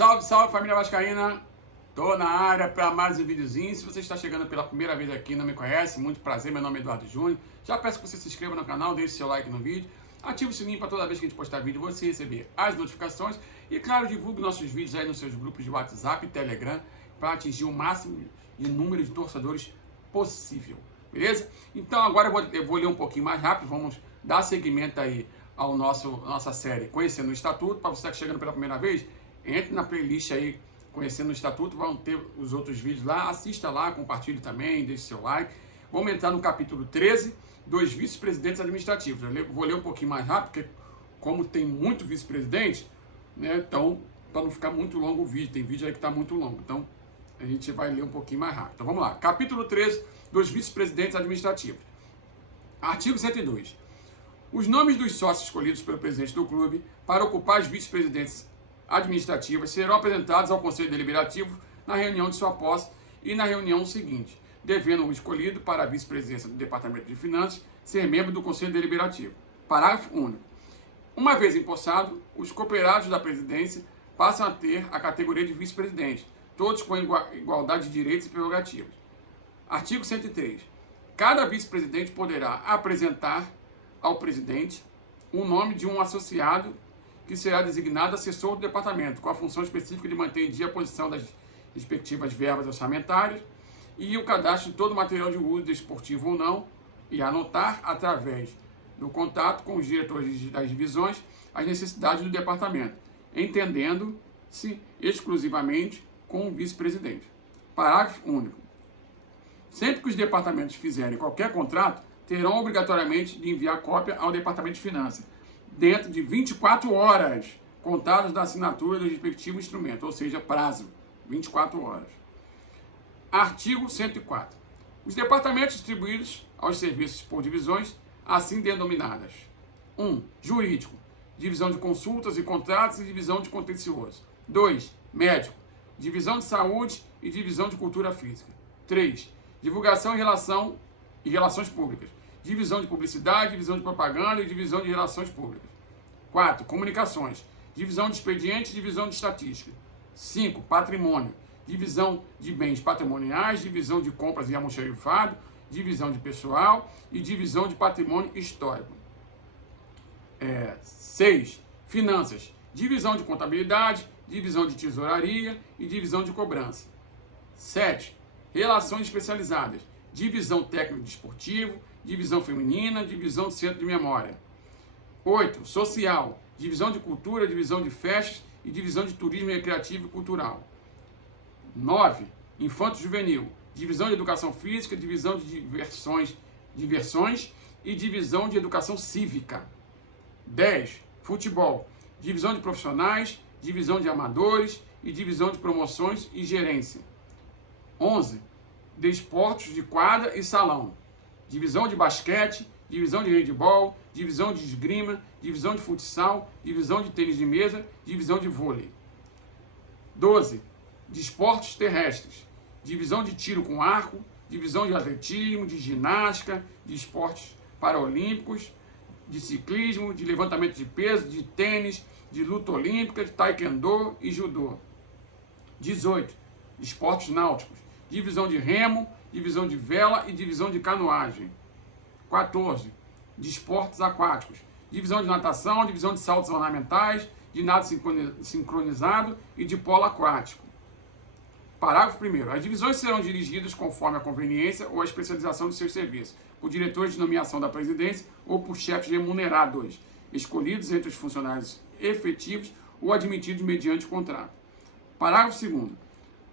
Salve, salve família vascaína! Tô na área para mais um videozinho. Se você está chegando pela primeira vez aqui e não me conhece, muito prazer, meu nome é Eduardo Júnior. Já peço que você se inscreva no canal, deixe seu like no vídeo, ative o sininho para toda vez que a gente postar vídeo você receber as notificações e, claro, divulgue nossos vídeos aí nos seus grupos de WhatsApp e Telegram para atingir o máximo de número de torcedores possível, beleza? Então agora eu vou ler um pouquinho mais rápido, vamos dar seguimento aí ao nossa série Conhecendo o Estatuto. Para você que está chegando pela primeira vez, entre na playlist aí Conhecendo o Estatuto, vão ter os outros vídeos lá, assista lá, compartilhe também, deixe seu like. Vamos entrar no capítulo 13, dos vice-presidentes administrativos. Vou ler um pouquinho mais rápido, porque como tem muito vice-presidente, né, então, para não ficar muito longo o vídeo, tem vídeo aí que está muito longo, então a gente vai ler um pouquinho mais rápido. Então vamos lá, capítulo 13, dos vice-presidentes administrativos. Artigo 102. Os nomes dos sócios escolhidos pelo presidente do clube para ocupar as vice-presidências administrativas serão apresentados ao Conselho Deliberativo na reunião de sua posse e na reunião seguinte, devendo o escolhido para a vice-presidência do Departamento de Finanças ser membro do Conselho Deliberativo. Parágrafo único. Uma vez empossado, os cooperados da presidência passam a ter a categoria de vice-presidente, todos com igualdade de direitos e prerrogativas. Artigo 103. Cada vice-presidente poderá apresentar ao presidente o nome de um associado que será designado assessor do departamento, com a função específica de manter em dia a posição das respectivas verbas orçamentárias e o cadastro de todo o material de uso desportivo ou não, e anotar, através do contato com os diretores das divisões, as necessidades do departamento, entendendo-se exclusivamente com o vice-presidente. Parágrafo único. Sempre que os departamentos fizerem qualquer contrato, terão obrigatoriamente de enviar cópia ao Departamento de Finanças, dentro de 24 horas, contadas da assinatura do respectivo instrumento, ou seja, prazo, 24 horas. Artigo 104. Os departamentos distribuídos aos serviços por divisões, assim denominadas. 1. Jurídico, divisão de consultas e contratos e divisão de contencioso. 2. Médico, divisão de saúde e divisão de cultura física. 3. Divulgação e relações públicas. Divisão de publicidade, divisão de propaganda e divisão de relações públicas. 4. Comunicações. Divisão de expediente e divisão de estatística. 5. Patrimônio. Divisão de bens patrimoniais, divisão de compras e almoxarifado, divisão de pessoal e divisão de patrimônio histórico. 6. Finanças. Divisão de contabilidade, divisão de tesouraria e divisão de cobrança. 7. Relações especializadas. Divisão técnico desportivo, divisão feminina, divisão de centro de memória. 8. Social, divisão de cultura, divisão de festas e divisão de turismo recreativo e cultural. 9. Infanto-juvenil, divisão de educação física, divisão de diversões e divisão de educação cívica. 10. Futebol, divisão de profissionais, divisão de amadores e divisão de promoções e gerência. 11. Desportos de quadra e salão. Divisão de basquete, divisão de handebol, divisão de esgrima, divisão de futsal, divisão de tênis de mesa, divisão de vôlei. 12. Desportos terrestres. Divisão de tiro com arco, divisão de atletismo, de ginástica, de esportes paraolímpicos, de ciclismo, de levantamento de peso, de tênis, de luta olímpica, de taekwondo e judô. 18. Esportes náuticos. Divisão de remo, divisão de vela e divisão de canoagem. 14. De esportes aquáticos. Divisão de natação, divisão de saltos ornamentais, de nado sincronizado e de polo aquático. Parágrafo 1º. As divisões serão dirigidas conforme a conveniência ou a especialização de seus serviços, por diretores de nomeação da presidência ou por chefes remunerados, escolhidos entre os funcionários efetivos ou admitidos mediante contrato. Parágrafo 2º.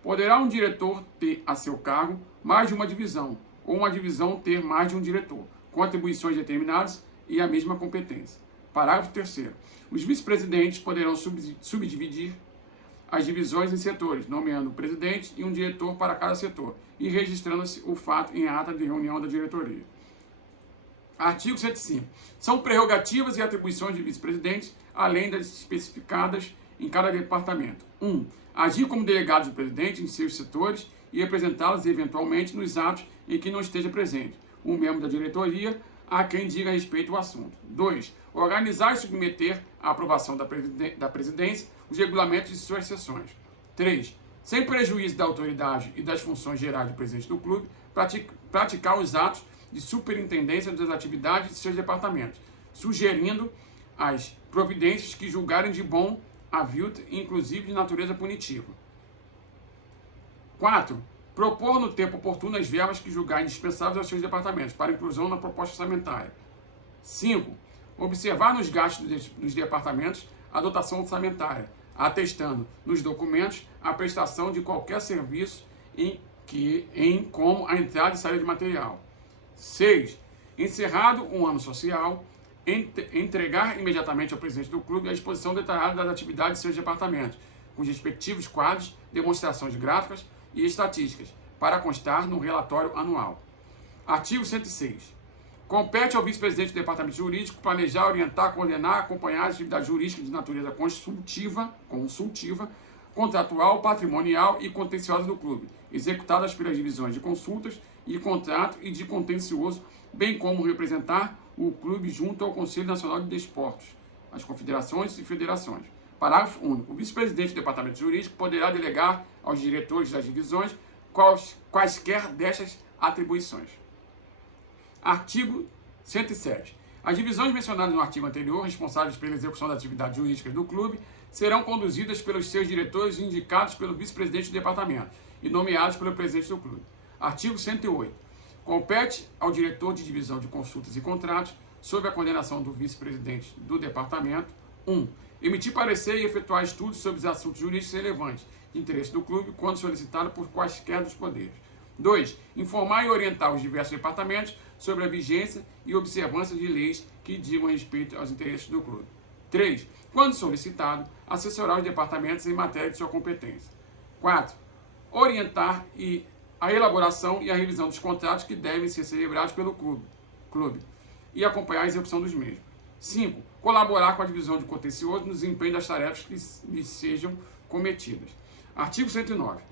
Poderá um diretor ter a seu cargo mais de uma divisão, ou uma divisão ter mais de um diretor, com atribuições determinadas e a mesma competência. Parágrafo 3º. Os vice-presidentes poderão subdividir as divisões em setores, nomeando um presidente e um diretor para cada setor, e registrando-se o fato em ata de reunião da diretoria. Artigo 105. São prerrogativas e atribuições de vice-presidentes, além das especificadas em cada departamento. 1. Agir como delegado do presidente em seus setores e representá-los eventualmente nos atos em que não esteja presente um membro da diretoria a quem diga respeito ao assunto. 2. Organizar e submeter à aprovação da presidência os regulamentos de suas sessões. 3. Sem prejuízo da autoridade e das funções gerais do presidente do clube, praticar os atos de superintendência das atividades de seus departamentos, sugerindo as providências que julgarem de bom avilto, inclusive de natureza punitiva. 4. Propor no tempo oportuno as verbas que julgarem indispensáveis aos seus departamentos para inclusão na proposta orçamentária. 5. Observar nos gastos dos departamentos a dotação orçamentária, atestando nos documentos a prestação de qualquer serviço como a entrada e saída de material. 6. Encerrado um ano social, entregar imediatamente ao presidente do clube a exposição detalhada das atividades de seus departamentos, com os respectivos quadros, demonstrações gráficas e estatísticas, para constar no relatório anual. Artigo 106. Compete ao vice-presidente do departamento jurídico planejar, orientar, coordenar, acompanhar as atividades jurídicas de natureza consultiva, contratual, patrimonial e contenciosa do clube, executadas pelas divisões de consultas e contrato e de contencioso, bem como representar o clube junto ao Conselho Nacional de Desportos, as confederações e federações. Parágrafo único. O vice-presidente do departamento jurídico poderá delegar aos diretores das divisões quaisquer destas atribuições. Artigo 107. As divisões mencionadas no artigo anterior, responsáveis pela execução das atividades jurídicas do clube, serão conduzidas pelos seus diretores indicados pelo vice-presidente do departamento e nomeados pelo presidente do clube. Artigo 108. Compete ao diretor de divisão de consultas e contratos, sob a coordenação do vice-presidente do departamento, 1. Emitir parecer e efetuar estudos sobre os assuntos jurídicos relevantes de interesse do clube, quando solicitado por quaisquer dos poderes. 2. Informar e orientar os diversos departamentos sobre a vigência e observância de leis que digam respeito aos interesses do clube. 3. Quando solicitado, assessorar os departamentos em matéria de sua competência. 4. Orientar a elaboração e a revisão dos contratos que devem ser celebrados pelo clube e acompanhar a execução dos mesmos. 5. Colaborar com a divisão de contencioso no desempenho das tarefas que lhes sejam cometidas. Artigo 109.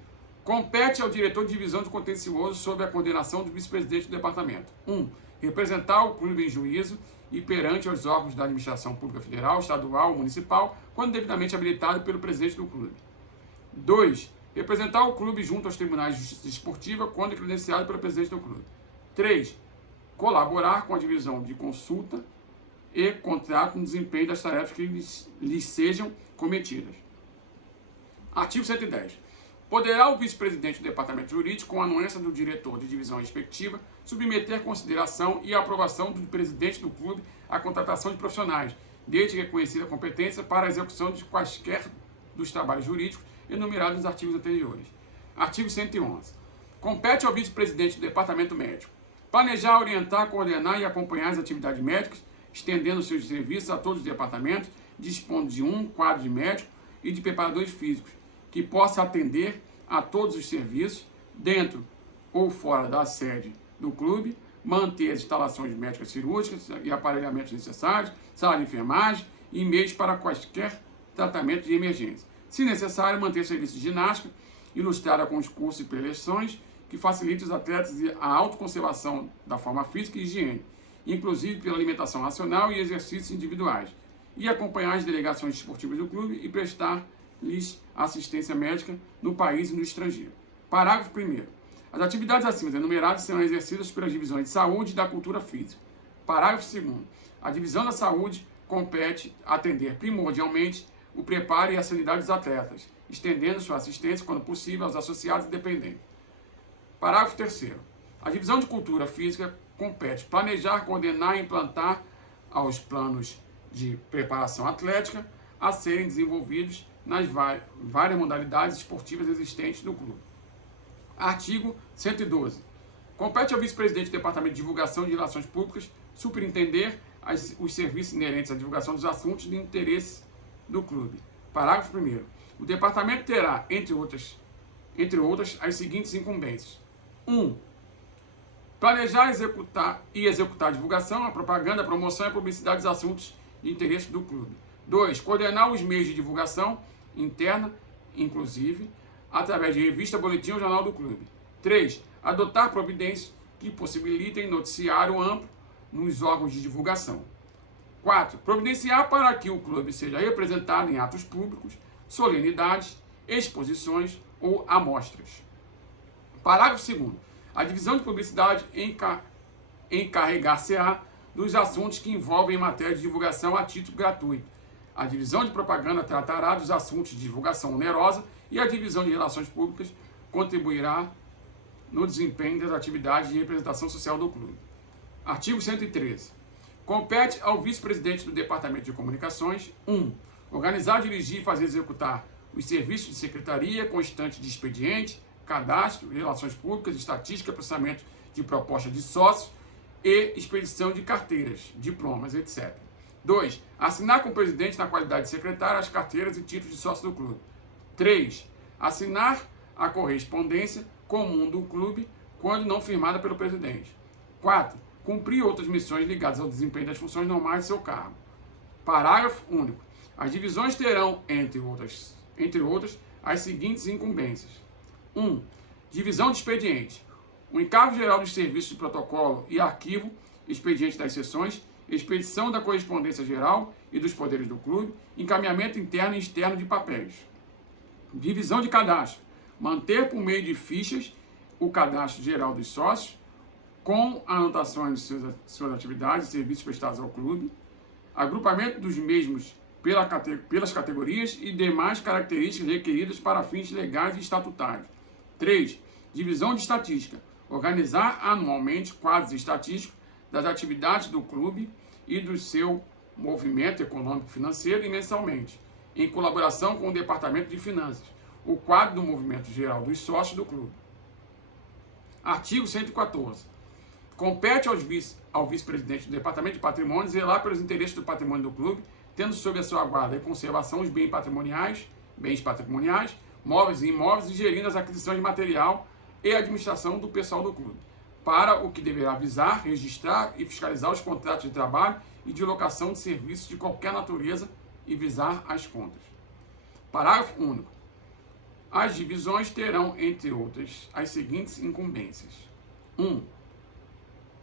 Compete ao diretor de divisão de contencioso, sob a coordenação do vice-presidente do departamento. 1. Representar o clube em juízo e perante os órgãos da administração pública federal, estadual ou municipal, quando devidamente habilitado pelo presidente do clube. 2. Representar o clube junto aos tribunais de justiça desportiva, quando credenciado pelo presidente do clube. 3. Colaborar com a divisão de consulta e contrato no desempenho das tarefas que lhes sejam cometidas. Artigo 110. Poderá o vice-presidente do departamento jurídico, com a anuência do diretor de divisão respectiva, submeter consideração e aprovação do presidente do clube à contratação de profissionais, desde reconhecida a competência para a execução de quaisquer dos trabalhos jurídicos enumerados nos artigos anteriores. Artigo 111. Compete ao vice-presidente do departamento médico planejar, orientar, coordenar e acompanhar as atividades médicas, estendendo seus serviços a todos os departamentos, dispondo de um quadro de médico e de preparadores físicos, que possa atender a todos os serviços, dentro ou fora da sede do clube, manter as instalações médicas cirúrgicas e aparelhamentos necessários, sala de enfermagem e meios para quaisquer tratamento de emergência. Se necessário, manter serviço de ginástica, ilustrada com os cursos e preleções, que facilitem os atletas a autoconservação da forma física e higiene, inclusive pela alimentação racional e exercícios individuais, e acompanhar as delegações esportivas do clube e prestar-lhes assistência médica no país e no estrangeiro. Parágrafo 1º. As atividades acima enumeradas serão exercidas pelas divisões de saúde e da cultura física. Parágrafo 2º. A divisão da saúde compete atender primordialmente o preparo e a sanidade dos atletas, estendendo sua assistência, quando possível, aos associados e dependentes. Parágrafo 3º. A divisão de cultura física compete planejar, coordenar e implantar aos planos de preparação atlética a serem desenvolvidos nas várias modalidades esportivas existentes no clube. Artigo 112. Compete ao vice-presidente do Departamento de Divulgação de Relações Públicas superintender os serviços inerentes à divulgação dos assuntos de interesse do clube. Parágrafo 1º. O departamento terá, entre outras, as seguintes incumbências. 1. Planejar, executar a divulgação, a propaganda, a promoção e a publicidade dos assuntos de interesse do clube. 2. Coordenar os meios de divulgação interna, inclusive, através de revista, boletim ou jornal do clube. 3. Adotar providências que possibilitem noticiário amplo nos órgãos de divulgação. 4. Providenciar para que o clube seja representado em atos públicos, solenidades, exposições ou amostras. Parágrafo 2º. A divisão de publicidade encarregar-se-á dos assuntos que envolvem matéria de divulgação a título gratuito. A divisão de propaganda tratará dos assuntos de divulgação onerosa e a divisão de relações públicas contribuirá no desempenho das atividades de representação social do clube. Artigo 113. Compete ao vice-presidente do Departamento de Comunicações: 1. Organizar, dirigir e fazer executar os serviços de secretaria, constante de expediente, cadastro, relações públicas, estatística, processamento de proposta de sócios e expedição de carteiras, diplomas, etc. 2. Assinar com o presidente, na qualidade de secretário, as carteiras e títulos de sócio do clube. 3. Assinar a correspondência comum do clube quando não firmada pelo presidente. 4. Cumprir outras missões ligadas ao desempenho das funções normais de seu cargo. Parágrafo único. As divisões terão, entre outras, as seguintes incumbências. 1. Divisão de expediente. O encargo geral dos serviços de protocolo e arquivo, expediente das sessões, expedição da correspondência geral e dos poderes do clube, encaminhamento interno e externo de papéis. Divisão de cadastro. Manter por meio de fichas o cadastro geral dos sócios, com anotações de suas atividades e serviços prestados ao clube, agrupamento dos mesmos pelas categorias e demais características requeridas para fins legais e estatutários. 3. Divisão de estatística. Organizar anualmente quadros estatísticos das atividades do clube e do seu movimento econômico financeiro e mensalmente, em colaboração com o Departamento de Finanças, o quadro do movimento geral dos sócios do clube. Artigo 114. Compete ao vice-presidente do Departamento de Patrimônio zelar pelos interesses do patrimônio do clube, tendo sob a sua guarda e conservação os bens patrimoniais, móveis e imóveis, e gerindo as aquisições de material e administração do pessoal do clube, para o que deverá visar, registrar e fiscalizar os contratos de trabalho e de locação de serviços de qualquer natureza e visar as contas. Parágrafo único. As divisões terão, entre outras, as seguintes incumbências. 1.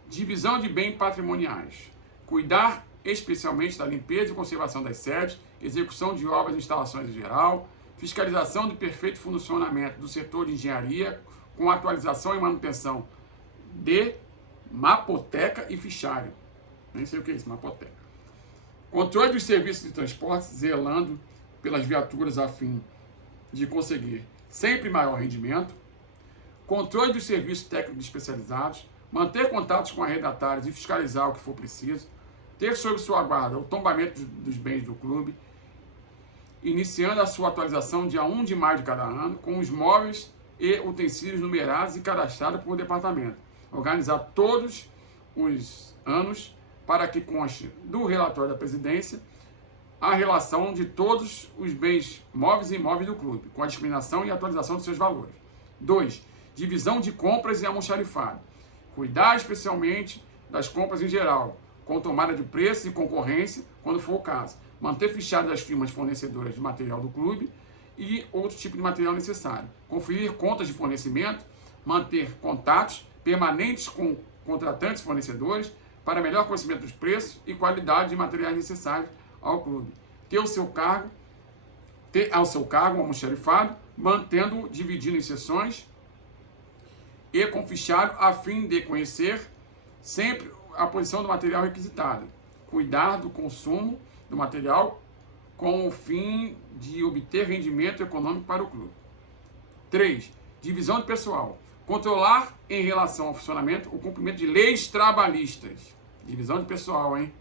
Divisão de bens patrimoniais. Cuidar especialmente da limpeza e conservação das sedes, execução de obras e instalações em geral, fiscalização do perfeito funcionamento do setor de engenharia, com atualização e manutenção de mapoteca e fichário. Nem sei o que é isso, mapoteca. Controle dos serviços de transporte, zelando pelas viaturas a fim de conseguir sempre maior rendimento. Controle dos serviços técnicos especializados, manter contatos com arrendatários e fiscalizar o que for preciso, ter sob sua guarda o tombamento dos bens do clube, iniciando a sua atualização dia 1 de maio de cada ano, com os móveis e utensílios numerados e cadastrados por departamento. Organizar todos os anos para que conste do relatório da presidência a relação de todos os bens móveis e imóveis do clube, com a discriminação e atualização de seus valores. 2. Divisão de compras e almoxarifado. Cuidar especialmente das compras em geral, com tomada de preço e concorrência, quando for o caso. Manter fichadas as firmas fornecedoras de material do clube e outro tipo de material necessário. Conferir contas de fornecimento, manter contatos permanentes com contratantes e fornecedores para melhor conhecimento dos preços e qualidade de materiais necessários ao clube. Ter ao seu cargo um almoxarifado, mantendo-o dividido em seções e com fichário a fim de conhecer sempre a posição do material requisitado. Cuidar do consumo do material com o fim de obter rendimento econômico para o clube. 3. Divisão de pessoal. Controlar em relação ao funcionamento o cumprimento de leis trabalhistas. Divisão de pessoal, hein?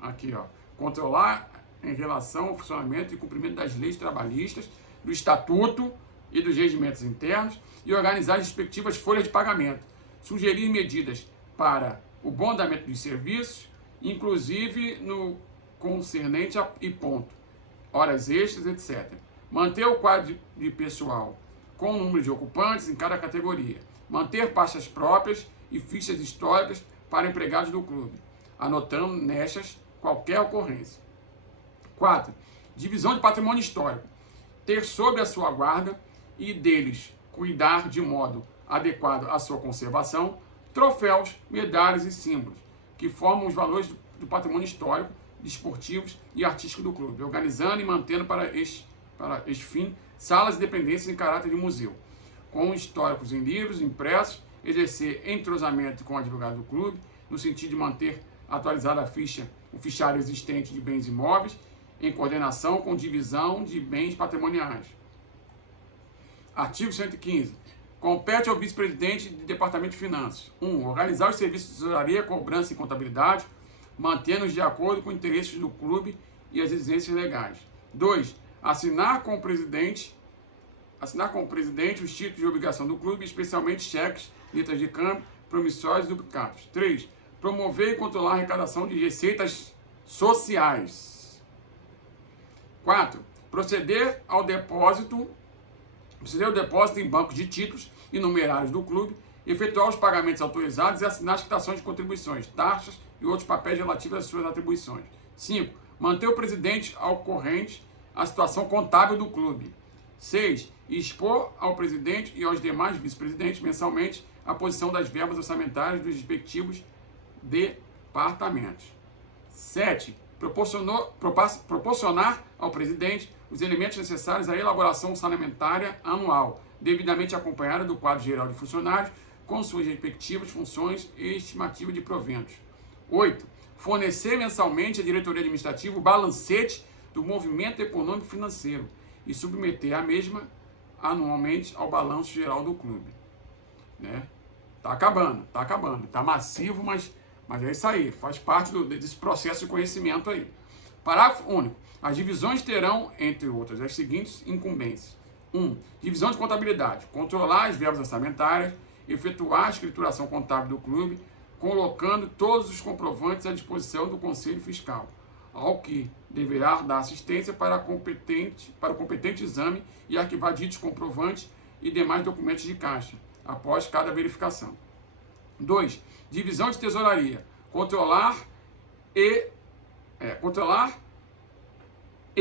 Aqui, ó. Controlar em relação ao funcionamento e cumprimento das leis trabalhistas, do estatuto e dos regimentos internos e organizar as respectivas folhas de pagamento. Sugerir medidas para o bom andamento dos serviços, inclusive no concernente e ponto, horas extras, etc. Manter o quadro de pessoal com o número de ocupantes em cada categoria. Manter pastas próprias e fichas históricas para empregados do clube, anotando nestas qualquer ocorrência. 4. Divisão de patrimônio histórico. Ter sob a sua guarda e deles cuidar de modo adequado à sua conservação, troféus, medalhas e símbolos, que formam os valores do patrimônio histórico, desportivos e artístico do clube, organizando e mantendo para para este fim, salas e dependências em caráter de museu, com históricos em livros impressos, exercer entrosamento com o advogado do clube, no sentido de manter atualizada o fichário existente de bens imóveis, em coordenação com divisão de bens patrimoniais. Artigo 115. Compete ao vice-presidente do Departamento de Finanças: 1. Organizar os serviços de tesouraria, cobrança e contabilidade, mantendo-os de acordo com os interesses do clube e as exigências legais. 2. Assinar com o presidente os títulos de obrigação do clube, especialmente cheques, letras de câmbio, promissórios e duplicados. 3. Promover e controlar a arrecadação de receitas sociais. 4. Proceder ao depósito em bancos de títulos e numerários do clube, efetuar os pagamentos autorizados e assinar as quitações de contribuições, taxas e outros papéis relativos às suas atribuições. 5. Manter o presidente ao corrente a situação contábil do clube. 6. Expor ao presidente e aos demais vice-presidentes mensalmente a posição das verbas orçamentárias dos respectivos departamentos. 7. Proporcionar ao presidente os elementos necessários à elaboração orçamentária anual, devidamente acompanhada do quadro geral de funcionários, com suas respectivas funções e estimativa de proventos. 8. Fornecer mensalmente à diretoria administrativa o balancete do movimento econômico e financeiro e submeter a mesma anualmente ao balanço geral do clube. Né? Tá acabando. Tá massivo, mas é isso aí, faz parte desse processo de conhecimento aí. Parágrafo único. As divisões terão, entre outras, as seguintes incumbências. 1. Divisão de contabilidade. Controlar as verbas orçamentárias, efetuar a escrituração contábil do clube, colocando todos os comprovantes à disposição do Conselho Fiscal, ao que deverá dar assistência para o competente exame e arquivar ditos comprovantes e demais documentos de caixa, após cada verificação. 2. Divisão de tesouraria. Controlar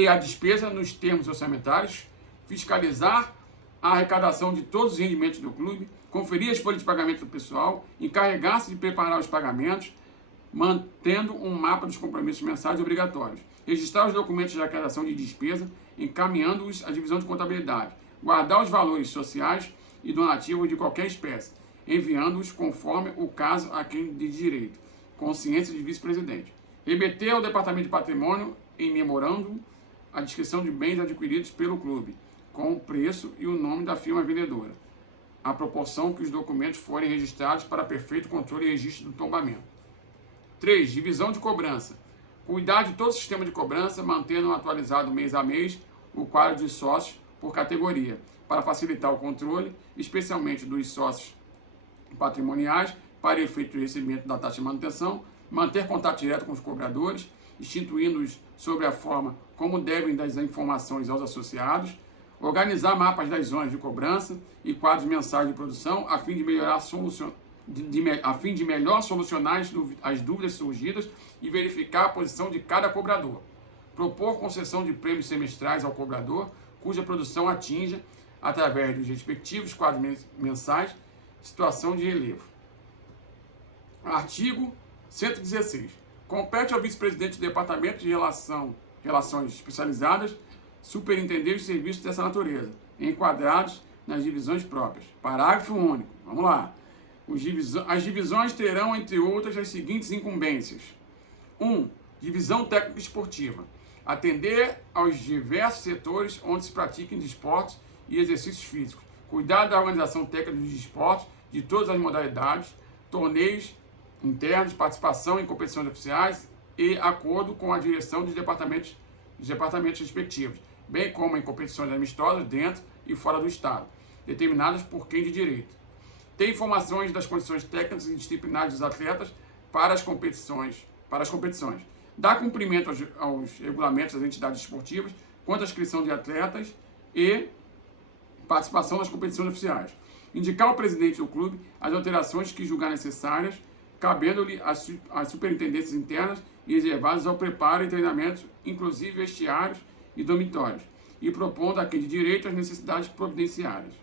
a despesa nos termos orçamentários, fiscalizar a arrecadação de todos os rendimentos do clube, conferir as folhas de pagamento do pessoal, encarregar-se de preparar os pagamentos, mantendo um mapa dos compromissos mensais obrigatórios, registrar os documentos de arrecadação de despesa, encaminhando-os à divisão de contabilidade, guardar os valores sociais e donativos de qualquer espécie, enviando-os conforme o caso a quem de direito, com ciência de vice-presidente. Remeter ao Departamento de Patrimônio, em memorando, a descrição de bens adquiridos pelo clube, com o preço e o nome da firma vendedora, à proporção que os documentos forem registrados para perfeito controle e registro do tombamento. 3. Divisão de cobrança. Cuidar de todo o sistema de cobrança, mantendo atualizado mês a mês o quadro de sócios por categoria, para facilitar o controle, especialmente dos sócios patrimoniais, para efeito de recebimento da taxa de manutenção, manter contato direto com os cobradores, instituindo-os sobre a forma como devem dar as informações aos associados, organizar mapas das zonas de cobrança e quadros mensais de produção, a fim de melhor solucionar as dúvidas surgidas e verificar a posição de cada cobrador. Propor concessão de prêmios semestrais ao cobrador, cuja produção atinja, através dos respectivos quadros mensais, situação de relevo. Artigo 116. Compete ao vice-presidente do Departamento de Relações Especializadas superintender os serviços dessa natureza, enquadrados nas divisões próprias. Parágrafo único. Vamos lá. As divisões terão, entre outras, as seguintes incumbências. 1. Divisão técnica esportiva. Atender aos diversos setores onde se pratiquem desportos e exercícios físicos. Cuidar da organização técnica dos desportos de todas as modalidades, torneios internos, participação em competições oficiais e acordo com a direção dos departamentos respectivos, bem como em competições amistosas dentro e fora do Estado, determinadas por quem de direito. Ter informações das condições técnicas e disciplinares dos atletas para as competições. Dar cumprimento aos regulamentos das entidades esportivas quanto à inscrição de atletas e participação nas competições oficiais. Indicar ao presidente do clube as alterações que julgar necessárias, cabendo-lhe as superintendências internas e reservadas ao preparo e treinamento, inclusive vestiários e dormitórios, e propondo a quem de direito as necessidades providenciais.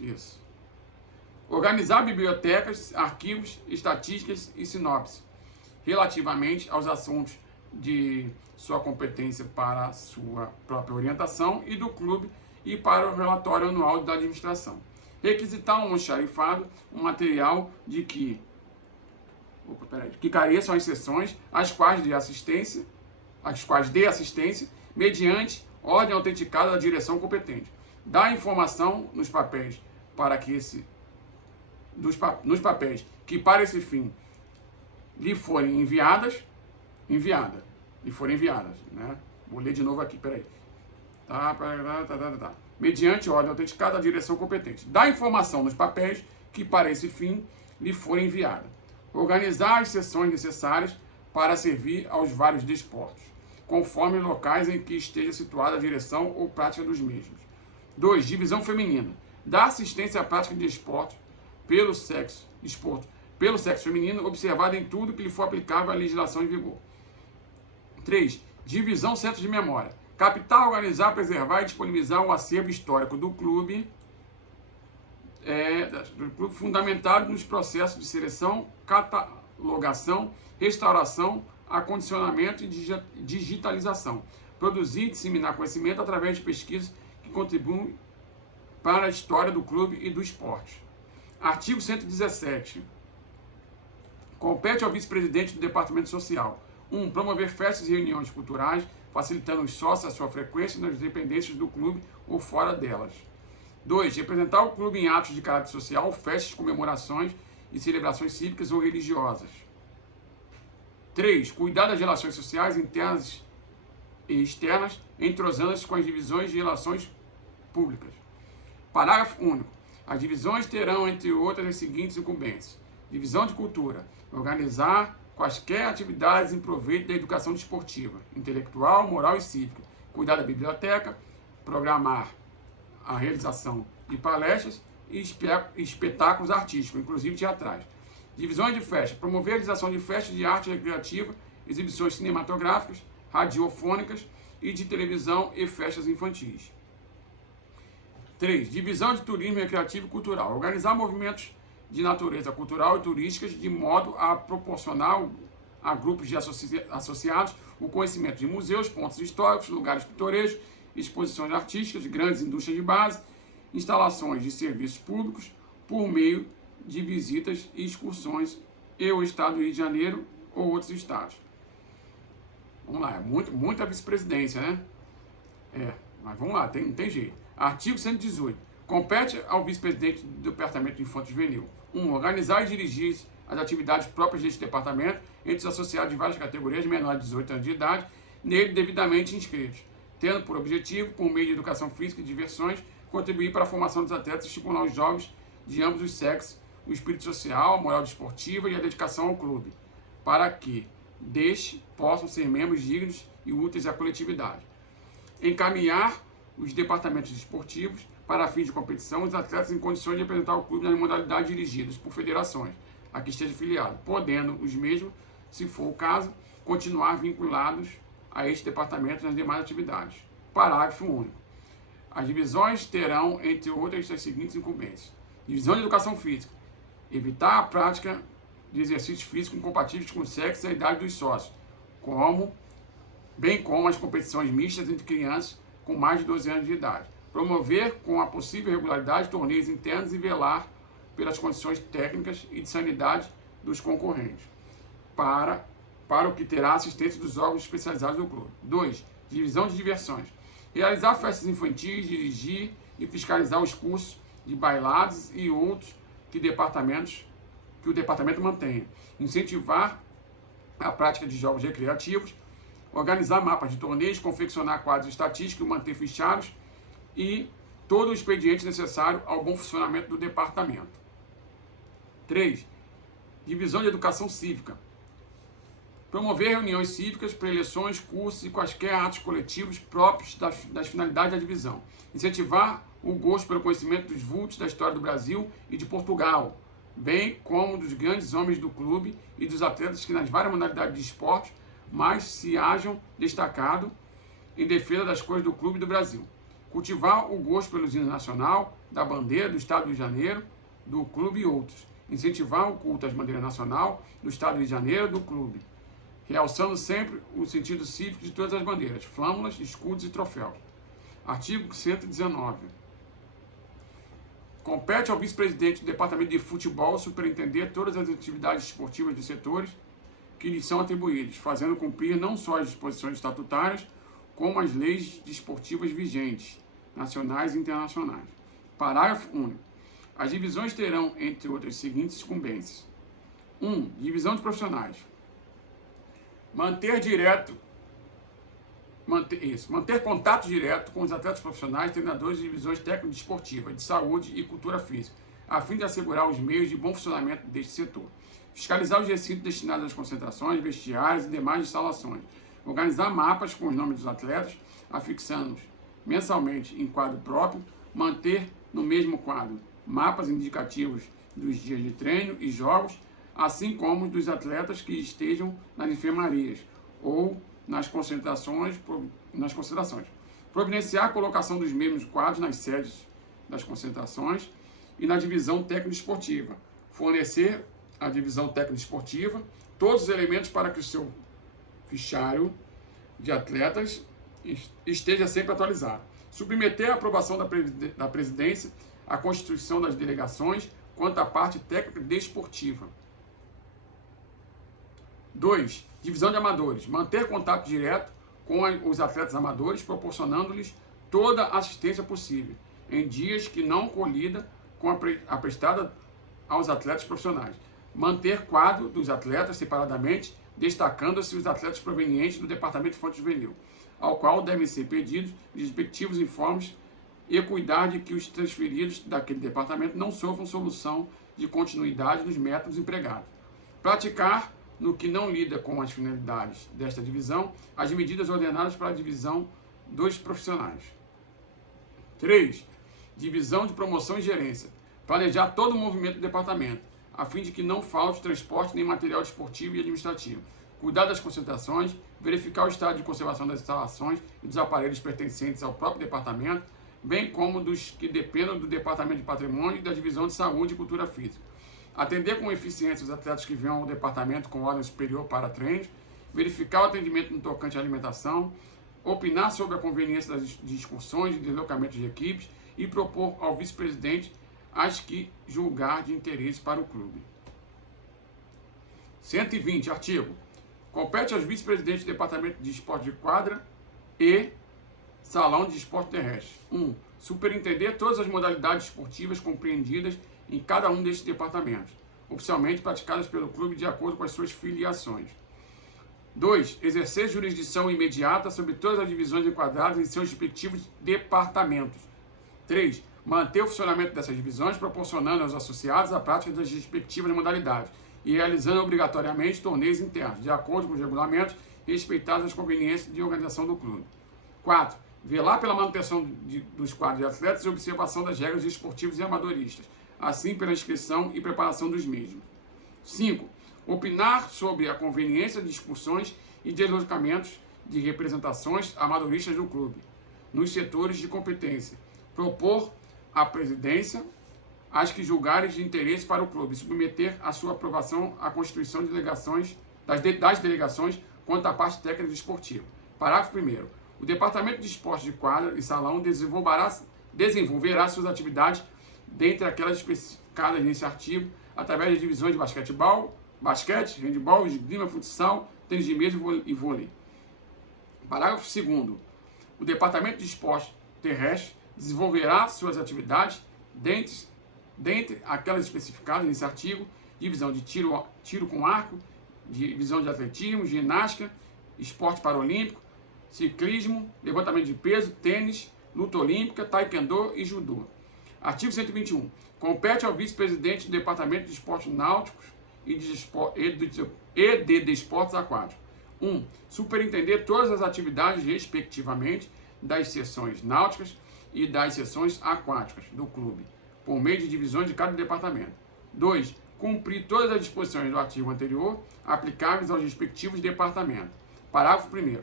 Isso. Organizar bibliotecas, arquivos, estatísticas e sinopse, relativamente aos assuntos de sua competência para a sua própria orientação e do clube e para o relatório anual da administração. Requisitar um almoxarifado, um material que careçam as sessões às quais dê assistência, mediante ordem autenticada da direção competente. Dá informação nos papéis para esse fim lhe forem enviadas, né? Vou ler de novo aqui, peraí. Mediante ordem autenticada da direção competente. Dá informação nos papéis que para esse fim lhe forem enviadas. Organizar as sessões necessárias para servir aos vários desportos, conforme locais em que esteja situada a direção ou prática dos mesmos. 2. Divisão feminina. Dá assistência à prática de esporte pelo sexo feminino, observado em tudo que lhe for aplicável à legislação em vigor. 3. Divisão centro de memória. Captar, organizar, preservar e disponibilizar um acervo histórico do clube, fundamentado nos processos de seleção, catalogação, restauração, acondicionamento e digitalização. Produzir e disseminar conhecimento através de pesquisas que contribuem para a história do clube e do esporte. Artigo 117. Compete ao vice-presidente do Departamento Social: 1. Promover festas e reuniões culturais, facilitando os sócios a sua frequência nas dependências do clube ou fora delas. 2. Representar o clube em atos de caráter social, festas, comemorações e celebrações cívicas ou religiosas. 3. Cuidar das relações sociais internas e externas, entrosando-se com as divisões de relações públicas. Parágrafo único. As divisões terão, entre outras, as seguintes incumbências: divisão de cultura, organizar quaisquer atividades em proveito da educação desportiva, intelectual, moral e cívica, cuidar da biblioteca, programar a realização de palestras e espetáculos artísticos, inclusive teatrais. Divisões de festa, promover a realização de festas de arte recreativa, exibições cinematográficas, radiofônicas e de televisão e festas infantis. 3. Divisão de turismo recreativo e cultural, organizar movimentos de natureza cultural e turísticas de modo a proporcionar a grupos de associados o conhecimento de museus, pontos históricos, lugares pitorescos, exposições artísticas, grandes indústrias de base, instalações de serviços públicos, por meio de visitas e excursões e o Estado do Rio de Janeiro ou outros estados. Vamos lá, é muita vice-presidência, né? Mas vamos lá, não tem jeito. Artigo 118. Compete ao vice-presidente do Departamento de Infanto Juvenil: 1. Organizar e dirigir as atividades próprias deste departamento entre os associados de várias categorias menores de 18 anos de idade, nele devidamente inscritos, tendo por objetivo, por meio de educação física e diversões, contribuir para a formação dos atletas e estimular os jovens de ambos os sexos, o espírito social, a moral desportiva e a dedicação ao clube, para que deste possam ser membros dignos e úteis à coletividade. Encaminhar os departamentos esportivos para fins de competição os atletas em condições de representar o clube nas modalidades dirigidas por federações a que esteja afiliado, podendo os mesmos, se for o caso, continuar vinculados a este departamento nas demais atividades. Parágrafo único. As divisões terão, entre outras, as seguintes incumbências: divisão de educação física, evitar a prática de exercícios físicos incompatíveis com o sexo e a idade dos sócios, bem como as competições mistas entre crianças com mais de 12 anos de idade. Promover com a possível regularidade torneios internos e velar pelas condições técnicas e de sanidade dos concorrentes, para o que terá assistência dos órgãos especializados do clube. 2. Divisão de diversões. Realizar festas infantis, dirigir e fiscalizar os cursos de bailados e outros que o departamento mantenha. Incentivar a prática de jogos recreativos, organizar mapas de torneios, confeccionar quadros estatísticos, manter fichados e todo o expediente necessário ao bom funcionamento do departamento. 3. Divisão de educação cívica. Promover reuniões cívicas, preleções, cursos e quaisquer atos coletivos próprios das finalidades da divisão. Incentivar o gosto pelo conhecimento dos vultos da história do Brasil e de Portugal, bem como dos grandes homens do clube e dos atletas que nas várias modalidades de esporte mais se hajam destacado em defesa das cores do clube do Brasil. Cultivar o gosto pelo hino nacional, da bandeira do Estado do Rio de Janeiro, do clube e outros. Incentivar o culto às bandeiras nacional do Estado do Rio de Janeiro, do clube. realçando sempre o sentido cívico de todas as bandeiras, flâmulas, escudos e troféus. Artigo 119. Compete ao vice-presidente do Departamento de Futebol superintender todas as atividades esportivas dos setores que lhes são atribuídos, fazendo cumprir não só as disposições estatutárias, como as leis desportivas vigentes, nacionais e internacionais. Parágrafo único. As divisões terão, entre outras, seguintes incumbências. 1. Divisão de profissionais. Manter contato direto com os atletas profissionais, treinadores de divisões técnico-desportivas, de saúde e cultura física, a fim de assegurar os meios de bom funcionamento deste setor. Fiscalizar os recintos destinados às concentrações, vestiários e demais instalações. Organizar mapas com os nomes dos atletas, afixando-os mensalmente em quadro próprio. Manter no mesmo quadro mapas indicativos dos dias de treino e jogos, assim como dos atletas que estejam nas enfermarias ou nas concentrações. Providenciar a colocação dos mesmos quadros nas sedes das concentrações e na divisão técnico-esportiva. Fornecer à divisão técnico-esportiva todos os elementos para que o seu fichário de atletas esteja sempre atualizado. Submeter à aprovação da presidência a constituição das delegações quanto à parte técnica desportiva. 2. Divisão de amadores. Manter contato direto com os atletas amadores, proporcionando-lhes toda a assistência possível, em dias que não colida com a prestada aos atletas profissionais. Manter quadro dos atletas separadamente, destacando-se os atletas provenientes do Departamento de Infanto Juvenil, ao qual devem ser pedidos os respectivos informes e cuidar de que os transferidos daquele departamento não sofram solução de continuidade nos métodos empregados. Praticar, no que não lida com as finalidades desta divisão, as medidas ordenadas para a divisão dos profissionais. 3. Divisão de promoção e gerência. Planejar todo o movimento do departamento, a fim de que não falte transporte nem material esportivo e administrativo. Cuidar das concentrações, verificar o estado de conservação das instalações e dos aparelhos pertencentes ao próprio departamento, bem como dos que dependam do Departamento de Patrimônio e da Divisão de Saúde e Cultura Física. Atender com eficiência os atletas que venham ao departamento com ordem superior para treinos, verificar o atendimento no tocante à alimentação, opinar sobre a conveniência de excursões e deslocamentos de equipes e propor ao vice-presidente as que julgar de interesse para o clube. 120. Artigo. Compete aos vice-presidentes do Departamento de Esporte de Quadra e Salão de Esporte Terrestre. 1. Superintender todas as modalidades esportivas compreendidas em cada um destes departamentos, oficialmente praticadas pelo clube de acordo com as suas filiações. 2. Exercer jurisdição imediata sobre todas as divisões enquadradas em seus respectivos departamentos. 3. Manter o funcionamento dessas divisões, proporcionando aos associados a prática das respectivas modalidades e realizando obrigatoriamente torneios internos, de acordo com os regulamentos, respeitadas as conveniências de organização do clube. 4. Velar pela manutenção dos quadros de atletas e observação das regras esportivas e amadoristas, assim pela inscrição e preparação dos mesmos. 5. Opinar sobre a conveniência de excursões e deslocamentos de representações amadoristas do clube, nos setores de competência. Propor à presidência as que julgarem de interesse para o clube, submeter a sua aprovação à constituição de delegações, das delegações quanto à parte técnica esportiva. Parágrafo 1º. O Departamento de Esporte de Quadra e Salão desenvolverá suas atividades dentre aquelas especificadas nesse artigo, através de divisões de basquete, handebol, esgrima, futsal, tênis de mesa e vôlei. Parágrafo 2º. O Departamento de Esporte Terrestre desenvolverá suas atividades dentre aquelas especificadas nesse artigo, divisão de tiro com arco, divisão de atletismo, ginástica, esporte paralímpico, ciclismo, levantamento de peso, tênis, luta olímpica, taekwondo e judô. Artigo 121. Compete ao vice-presidente do Departamento de Esportes Náuticos e de Desportos Aquáticos. 1. Superintender todas as atividades, respectivamente, das seções náuticas e das seções aquáticas do clube, por meio de divisões de cada departamento. 2. Cumprir todas as disposições do artigo anterior, aplicáveis aos respectivos departamentos. Parágrafo 1º.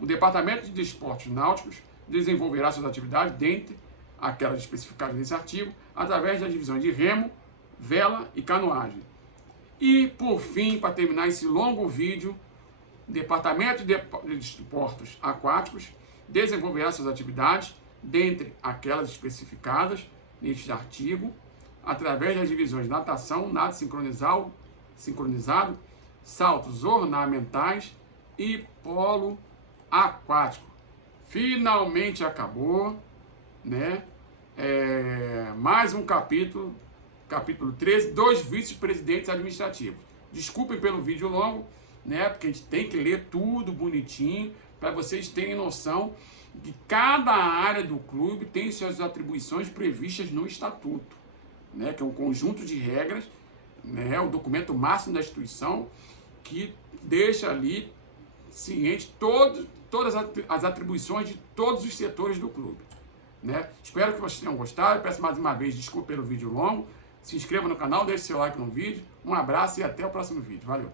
O Departamento de Desportos Náuticos desenvolverá suas atividades dentre aquelas especificadas nesse artigo, através das divisões de remo, vela e canoagem. E, por fim, para terminar esse longo vídeo, Departamento de Desportos Aquáticos desenvolverá suas atividades, dentre aquelas especificadas neste artigo, através das divisões natação, nado sincronizado, saltos ornamentais e polo aquático. Finalmente acabou, né? Mais um capítulo 13, 2 vice-presidentes administrativos. Desculpem pelo vídeo longo, né? Porque a gente tem que ler tudo bonitinho para vocês terem noção de cada área do clube tem suas atribuições previstas no estatuto, né? Que é um conjunto de regras, né? O documento máximo da instituição que deixa ali ciente todas as atribuições de todos os setores do clube, né? Espero que vocês tenham gostado. Peço mais uma vez desculpa pelo vídeo longo. Se inscreva no canal, deixe seu like no vídeo. Um abraço e até o próximo vídeo. Valeu!